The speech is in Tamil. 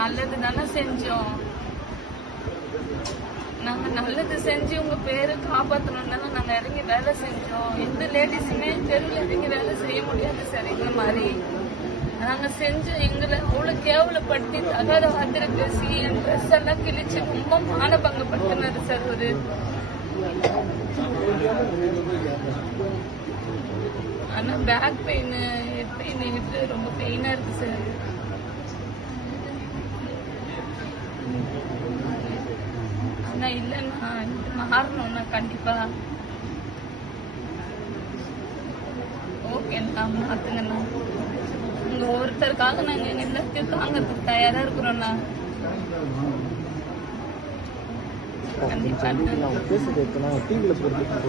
நல்லது தானே செஞ்சோம். நாங்க நல்லது செஞ்சு உங்க பேரை காப்பாற்றணும் தானே நாங்க இறங்கி வேலை செஞ்சோம். எந்த லேடிஸுமே தெருவில் இறங்கி வேலை செய்ய முடியாது சார். எங்களை மாதிரி நாங்க செஞ்ச எங்களை அவ்வளவு கேவலப்படுத்தி தகாத வார்த்தை பேசி என் ட்ரெஸ் எல்லாம் கிழிச்சு ரொம்ப மானபங்கப்படுத்தினாரு சார். ஒரு ஆனா பேக் பெயின், ஹெட் பெயின் இருக்கு, ரொம்ப பெயினா இருக்கு சார். ஆனா இல்லைண்ணா, இது மாறணும்னா கண்டிப்பா ஓகேண்ணா, மாத்துங்கண்ணா. உங்க ஒருத்தருக்காக நாங்க எல்லாத்தையும் தாங்கிறதுக்கு தயாரா இருக்கிறோம்ண்ணா. கண்டிப்பா